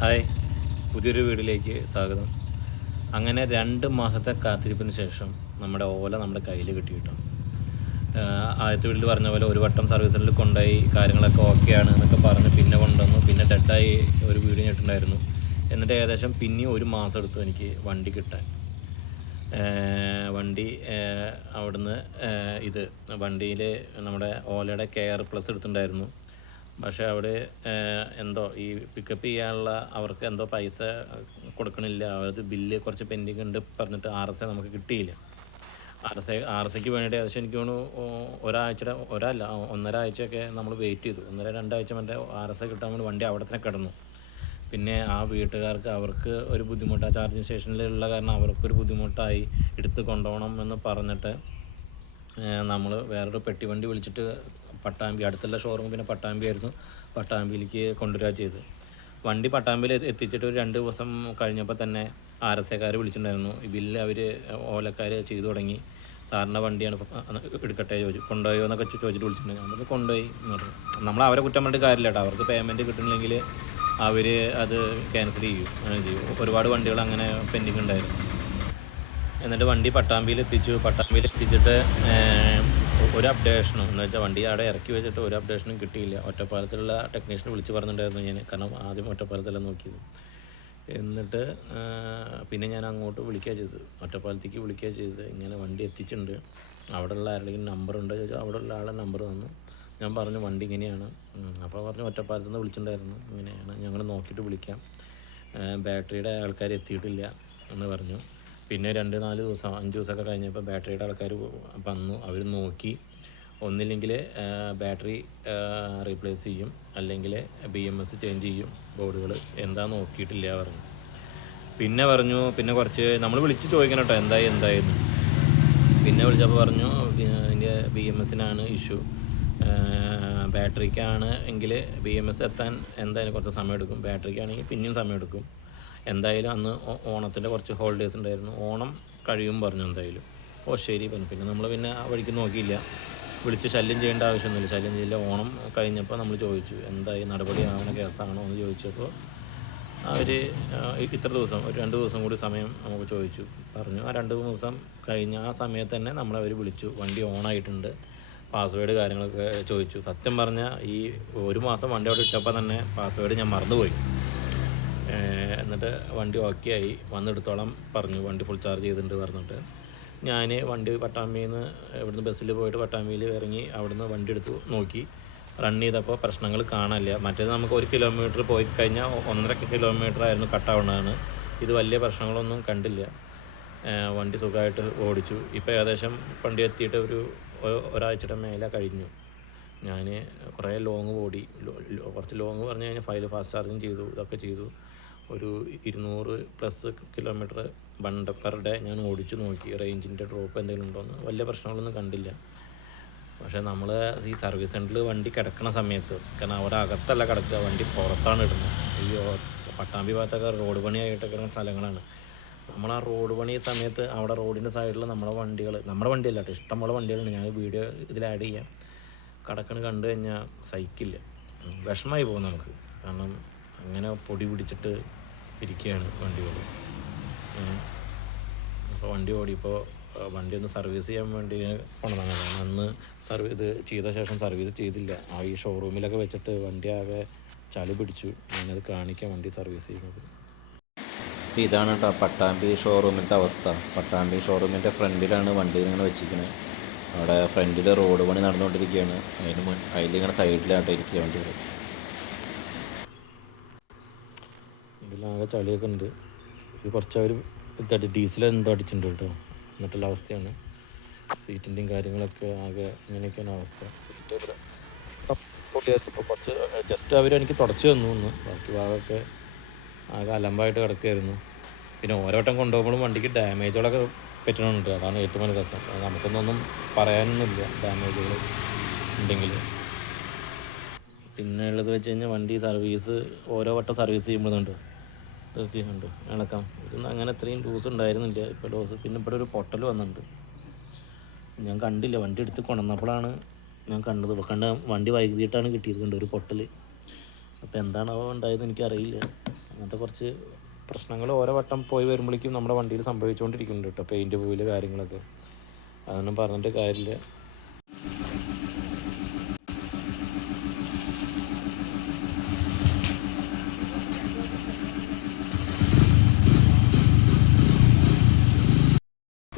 Hi, പുതിയൊരു വീഡിയോയിലേക്ക് സ്വാഗതം. അങ്ങനെ 2 മാസത്തെ കാത്തിരിപ്പിന് ശേഷം നമ്മുടെ ഓല നമ്മുടെ കയ്യിൽ കിട്ടി കേട്ടോ. ആദ്യത്തെ വീട്ടിൽ പറഞ്ഞ പോലെ ഒരു വട്ടം സർവീസ് സെൻ്ററിൽ കൊണ്ടുപോയി കാര്യങ്ങളൊക്കെ ഓക്കെയാണ് എന്നൊക്കെ പറഞ്ഞ് പിന്നെ കൊണ്ടുവന്നു. പിന്നെ ഡെഡായി ഒരു വീഡിയോ ഇട്ടിട്ടുണ്ടായിരുന്നു. എന്നിട്ട് ഏകദേശം പിന്നെയും ഒരു മാസം എടുത്തു എനിക്ക് വണ്ടി കിട്ടാൻ. വണ്ടി അവിടുന്ന് ഇത് വണ്ടിയിൽ നമ്മുടെ ഓലയുടെ കെയർ പ്ലസ് എടുത്തിട്ടുണ്ടായിരുന്നു. പക്ഷേ അവിടെ എന്തോ ഈ പിക്കപ്പ് ചെയ്യാനുള്ള അവർക്ക് എന്തോ പൈസ കൊടുക്കണില്ല. അത് ബില്ല് കുറച്ച് പെൻഡിങ് ഉണ്ട് പറഞ്ഞിട്ട് RSA നമുക്ക് കിട്ടിയില്ല. RSAക്ക് വേണ്ടിയിട്ട് ഏകദേശം എനിക്ക് തോന്നുന്നു ഒന്നര ആഴ്ചയൊക്കെ നമ്മൾ വെയിറ്റ് ചെയ്തു. 1-2 ആഴ്ച മറ്റേ RSA കിട്ടാൻ വേണ്ടി വണ്ടി അവിടെ തന്നെ കിടന്നു. പിന്നെ ആ വീട്ടുകാർക്ക് അവർക്ക് ഒരു ബുദ്ധിമുട്ട്, ചാർജിങ് സ്റ്റേഷനിലുള്ള കാരണം അവർക്കൊരു ബുദ്ധിമുട്ടായി എടുത്ത് കൊണ്ടുപോകണം എന്ന് പറഞ്ഞിട്ട് നമ്മൾ വേറൊരു പെട്ടി വണ്ടി വിളിച്ചിട്ട് പട്ടാമ്പി അടുത്തുള്ള ഷോറൂം പിന്നെ പട്ടാമ്പി ആയിരുന്നു, പട്ടാമ്പിയിലേക്ക് കൊണ്ടുവരിക ചെയ്ത്. വണ്ടി പട്ടാമ്പിയിൽ എത്തിച്ചിട്ട് ഒരു 2 ദിവസം കഴിഞ്ഞപ്പോൾ തന്നെ RSAക്കാർ വിളിച്ചിട്ടുണ്ടായിരുന്നു. ഈ ബില്ല് അവർ ഓലക്കാർ ചെയ്തു തുടങ്ങി, സാറിൻ്റെ വണ്ടിയാണ് എടുക്കട്ടെ കൊണ്ടുപോയോ എന്നൊക്കെ ചോദിച്ചിട്ട് വിളിച്ചിട്ടുണ്ടായിരുന്നു. നമ്മൾ കൊണ്ടുപോയി നമ്മൾ അവരെ കുറ്റം പറഞ്ഞിട്ട് കാര്യമില്ല കേട്ടോ. അവർക്ക് പേയ്മെൻറ്റ് കിട്ടണില്ലെങ്കിൽ അവർ അത് ക്യാൻസൽ ചെയ്യും, അങ്ങനെ ചെയ്യും. ഒരുപാട് വണ്ടികൾ അങ്ങനെ പെൻഡിങ് ഉണ്ടായിരുന്നു. എന്നിട്ട് വണ്ടി പട്ടാമ്പിയിൽ എത്തിച്ചിട്ട് ഒരു അപ്ഡേഷനും എന്ന് വെച്ചാൽ വണ്ടി അവിടെ ഇറക്കി വെച്ചിട്ട് ഒരു അപ്ഡേഷനും കിട്ടിയില്ല. ഒറ്റപ്പാലത്തിലുള്ള ടെക്നീഷ്യനെ വിളിച്ച് പറഞ്ഞിട്ടുണ്ടായിരുന്നു ഞാൻ, കാരണം ആദ്യം ഒറ്റപ്പാലത്തെല്ലാം നോക്കിയത്. എന്നിട്ട് പിന്നെ ഞാൻ അങ്ങോട്ട് വിളിക്കുക ചെയ്തത്, ഒറ്റപ്പാലത്തേക്ക് വിളിക്കുക ചെയ്തത്. ഇങ്ങനെ വണ്ടി എത്തിച്ചിട്ടുണ്ട്, അവിടെയുള്ള ആരുടെയും നമ്പറുണ്ടോ ചോദിച്ചാൽ അവിടെയുള്ള ആളെ നമ്പർ തന്നു. ഞാൻ പറഞ്ഞു വണ്ടി ഇങ്ങനെയാണ്. അപ്പോൾ പറഞ്ഞു ഒറ്റപ്പാലത്തു നിന്ന് വിളിച്ചിട്ടുണ്ടായിരുന്നു, ഇങ്ങനെയാണ്, ഞങ്ങൾ നോക്കിയിട്ട് വിളിക്കാം, ബാറ്ററിയുടെ ആൾക്കാർ എത്തിയിട്ടില്ല എന്ന് പറഞ്ഞു. പിന്നെ 2-4 ദിവസം 5 ദിവസമൊക്കെ കഴിഞ്ഞപ്പോൾ ബാറ്ററിയുടെ ആൾക്കാർ വന്നു. അവർ നോക്കി, ഒന്നില്ലെങ്കിൽ ബാറ്ററി റീപ്ലേസ് ചെയ്യും, അല്ലെങ്കിൽ BMS ചേഞ്ച് ചെയ്യും, ബോർഡുകൾ എന്താ നോക്കിയിട്ടില്ല പറഞ്ഞു. പിന്നെ കുറച്ച് നമ്മൾ വിളിച്ച് ചോദിക്കണം കേട്ടോ എന്തായിരുന്നു. പിന്നെ വിളിച്ചപ്പോൾ പറഞ്ഞു ഇതിൻ്റെ BMSനാണ് ഇഷ്യൂ, ബാറ്ററിക്കാണ് എങ്കിൽ BMS എത്താൻ എന്തായാലും കുറച്ച് സമയം എടുക്കും, ബാറ്ററിക്കാണെങ്കിൽ പിന്നെയും സമയം എടുക്കും. എന്തായാലും അന്ന് ഓണത്തിൻ്റെ കുറച്ച് ഹോളിഡേയ്സ് ഉണ്ടായിരുന്നു, ഓണം കഴിയും പറഞ്ഞു എന്തായാലും. ശരി പറഞ്ഞു. പിന്നെ നമ്മൾ ആ വഴിക്ക് നോക്കിയില്ല, വിളിച്ച് ശല്യം ചെയ്യേണ്ട ആവശ്യമൊന്നുമില്ല, ശല്യം ചെയ്യില്ല. ഓണം കഴിഞ്ഞപ്പോൾ നമ്മൾ ചോദിച്ചു എന്തായി, നടപടിയാവണ കേസാണോ എന്ന് ചോദിച്ചപ്പോൾ അവർ ഇത്ര ദിവസം, ഒരു 2 ദിവസം കൂടി സമയം നമുക്ക് ചോദിച്ചു പറഞ്ഞു. ആ 2 ദിവസം കഴിഞ്ഞ ആ സമയത്ത് തന്നെ നമ്മളവർ വിളിച്ചു, വണ്ടി ഓണായിട്ടുണ്ട്, പാസ്വേഡ് കാര്യങ്ങളൊക്കെ ചോദിച്ചു. സത്യം പറഞ്ഞാൽ ഈ 1 മാസം വണ്ടി അവിടെ ഇട്ടപ്പോൾ തന്നെ പാസ്വേഡ് ഞാൻ മറന്നുപോയി. എന്നിട്ട് വണ്ടി ഓക്കെ ആയി, വന്നെടുത്തോളം പറഞ്ഞു, വണ്ടി ഫുൾ ചാർജ് ചെയ്തിട്ടുണ്ട് പറഞ്ഞിട്ട്. ഞാൻ വണ്ടി പട്ടാമ്പിയിൽ നിന്ന് ഇവിടുന്ന് ബസ്സിൽ പോയിട്ട് പട്ടാമ്പിയിൽ ഇറങ്ങി അവിടുന്ന് വണ്ടി എടുത്ത് നോക്കി, റൺ ചെയ്തപ്പോൾ പ്രശ്നങ്ങൾ കാണാനില്ല. മറ്റേത് നമുക്ക് 1 കിലോമീറ്റർ പോയി കഴിഞ്ഞാൽ 1.5 കിലോമീറ്റർ ആയിരുന്നു കട്ടാവുന്നതാണ്. ഇത് വലിയ പ്രശ്നങ്ങളൊന്നും കണ്ടില്ല, വണ്ടി സുഖമായിട്ട് ഓടിച്ചു. ഇപ്പോൾ ഏകദേശം വണ്ടി എത്തിയിട്ട് ഒരാഴ്ചയുടെ മേലെ കഴിഞ്ഞു. ഞാൻ കുറേ ലോങ് ഓടി, കുറച്ച് ലോങ് പറഞ്ഞു കഴിഞ്ഞാൽ ഫാസ്റ്റ് ചാർജിങ് ചെയ്തു, ഇതൊക്കെ ചെയ്തു. ഒരു 200+ കിലോമീറ്റർ പെർ ഡേ ഞാൻ ഓടിച്ചു നോക്കി, റേഞ്ചിൻ്റെ ഡ്രോപ്പ് എന്തെങ്കിലും ഉണ്ടോയെന്ന്. വലിയ പ്രശ്നങ്ങളൊന്നും കണ്ടില്ല. പക്ഷേ നമ്മൾ ഈ സർവീസ് സെൻറ്ററിൽ വണ്ടി കിടക്കുന്ന സമയത്ത്, കാരണം അവിടെ അകത്തല്ല കിടക്കുക, വണ്ടി പുറത്താണ് ഇടുന്നത്. ഈ പട്ടാമ്പി ഭാഗത്തൊക്കെ റോഡ് പണിയായിട്ട് കിടക്കുന്ന സ്ഥലങ്ങളാണ്. നമ്മൾ ആ റോഡ് പണി സമയത്ത് അവിടെ റോഡിൻ്റെ സൈഡിൽ നമ്മുടെ വണ്ടിയല്ല കേട്ടോ, ഇഷ്ടംപോലെ വണ്ടികളുണ്ട്, ഞാൻ വീഡിയോ ഇതിൽ ആഡ് ചെയ്യാം. കണ്ടു കഴിഞ്ഞാൽ സഹിക്കില്ല, വിഷമമായി പോകും നമുക്ക്. കാരണം അങ്ങനെ പൊടി പിടിച്ചിട്ട് ഇരിക്കുകയാണ് വണ്ടികൾ. അപ്പോൾ വണ്ടി ഓടിയപ്പോൾ വണ്ടി ഒന്ന് സർവീസ് ചെയ്യാൻ വേണ്ടി കൊണ്ടുവന്നതാണ്. അന്ന് ഇത് ചെയ്ത ശേഷം സർവീസ് ചെയ്തില്ല. ഈ ഷോറൂമിലൊക്കെ വെച്ചിട്ട് വണ്ടി ആകെ ചളി പിടിച്ചു. ഞാനത് കാണിക്കാം വണ്ടി സർവീസ് ചെയ്യുന്നത്. ഇതാണ് കേട്ടോ പട്ടാമ്പി ഷോറൂമിൻ്റെ അവസ്ഥ. പട്ടാമ്പി ഷോറൂമിൻ്റെ ഫ്രണ്ടിലാണ് വണ്ടി ഇങ്ങനെ വെച്ചിരിക്കുന്നത്. അവിടെ ഫ്രണ്ടിൽ റോഡ് പണി നടന്നുകൊണ്ടിരിക്കുകയാണ്, അതിലിങ്ങനെ സൈഡിലായിട്ട് ഇരിക്കുക വണ്ടികൾ. ഇതിലാകെ ചളിയൊക്കെ ഉണ്ട്. ഇത് കുറച്ച് അവർ ഡീസൽ എന്തോ അടിച്ചിട്ടുണ്ട് കേട്ടോ, എന്നിട്ടുള്ള അവസ്ഥയാണ്. സീറ്റിൻ്റെയും കാര്യങ്ങളൊക്കെ ആകെ ഇങ്ങനെയൊക്കെയാണ് അവസ്ഥ. സീറ്റ് ഇപ്പോൾ കുറച്ച് ജസ്റ്റ് അവരെനിക്ക് തുടച്ച് തന്നു, ബാക്കി ഭാഗമൊക്കെ ആകെ അലമ്പായിട്ട് കിടക്കുകയായിരുന്നു. പിന്നെ ഓരോ വട്ടം കൊണ്ടുപോകുമ്പോഴും വണ്ടിക്ക് ഡാമേജുകളൊക്കെ പറ്റുന്നുണ്ട്, അതാണ് ഏറ്റവും വലിയ രസം. നമുക്കൊന്നും പറയാനൊന്നുമില്ല ഡാമേജുകൾ ഉണ്ടെങ്കിൽ. പിന്നെ ഉള്ളത് വെച്ച് കഴിഞ്ഞാൽ വണ്ടി സർവീസ് ഓരോ വട്ടം സർവീസ് ചെയ്യുമ്പോഴുണ്ട് ഉണ്ട് ഇളക്കം. ഇതൊന്നും അങ്ങനെ ഇത്രയും ലൂസ് ഉണ്ടായിരുന്നില്ല, ഇപ്പോൾ ലൂസ്. പിന്നെ ഇവിടെ ഒരു പൊട്ടൽ വന്നിട്ടുണ്ട്, ഞാൻ കണ്ടില്ല, വണ്ടി എടുത്ത് കൊണ്ടുവന്നപ്പോഴാണ് ഞാൻ കണ്ടത്. വണ്ടി വൈകിട്ടാണ് കിട്ടിയത്, ഒരു പൊട്ടൽ. അപ്പോൾ എന്താണോ ഉണ്ടായത് എനിക്കറിയില്ല. അങ്ങനത്തെ കുറച്ച് പ്രശ്നങ്ങൾ ഓരോ വട്ടം പോയി വരുമ്പോഴേക്കും നമ്മുടെ വണ്ടിയിൽ സംഭവിച്ചുകൊണ്ടിരിക്കുന്നുണ്ട് കേട്ടോ. പെയിൻറ്റ് പോയില് കാര്യങ്ങളൊക്കെ, അതൊന്നും പറഞ്ഞിട്ട് കാര്യമില്ല.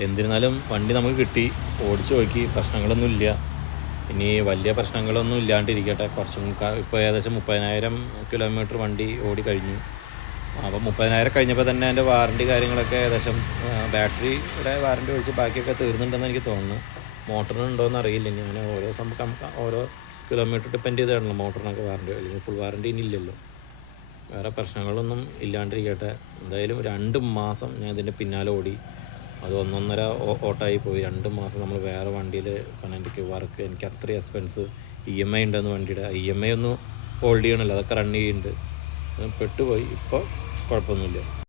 എന്നിരുന്നാലും വണ്ടി നമുക്ക് കിട്ടി, ഓടിച്ചു നോക്കി, പ്രശ്നങ്ങളൊന്നുമില്ല. ഇനി വലിയ പ്രശ്നങ്ങളൊന്നും ഇല്ലാണ്ടിരിക്കട്ടെ. കുറച്ചും ഇപ്പോൾ ഏകദേശം 30,000 കിലോമീറ്റർ വണ്ടി ഓടി കഴിഞ്ഞു. അപ്പോൾ 30,000 കഴിഞ്ഞപ്പോൾ തന്നെ എൻ്റെ വാറണ്ടി കാര്യങ്ങളൊക്കെ ഏകദേശം ബാറ്ററിയുടെ വാറണ്ടി ഒഴിച്ച് ബാക്കിയൊക്കെ തീർന്നിട്ടുണ്ടെന്ന് എനിക്ക് തോന്നുന്നു. മോട്ടറിനുണ്ടോയെന്ന് അറിയില്ല. ഞാൻ ഓരോ ഓരോ കിലോമീറ്റർ ഡിപ്പെൻഡ് ചെയ്താണല്ലോ മോട്ടറിനൊക്കെ വാറണ്ടി, അല്ലെങ്കിൽ ഫുൾ വാറണ്ടി ഇനി ഇല്ലല്ലോ. വേറെ പ്രശ്നങ്ങളൊന്നും ഇല്ലാണ്ടിരിക്കട്ടെ. എന്തായാലും 2 മാസം ഞാൻ ഇതിൻ്റെ പിന്നാലെ ഓടി. അത് 1.5 ഓട്ടമായി പോയി. 2 മാസം നമ്മൾ വേറെ വണ്ടിയിൽ, കാരണം എനിക്ക് വർക്ക്, എനിക്ക് അത്രയും എക്സ്പെൻസ്, EMI ഉണ്ടെന്ന് വണ്ടിയുടെ. EMI ഒന്നും ഹോൾഡ് ചെയ്യണമല്ലോ, അതൊക്കെ റൺ ചെയ്യുന്നുണ്ട്. പെട്ടുപോയി. ഇപ്പോൾ കുഴപ്പമൊന്നുമില്ല.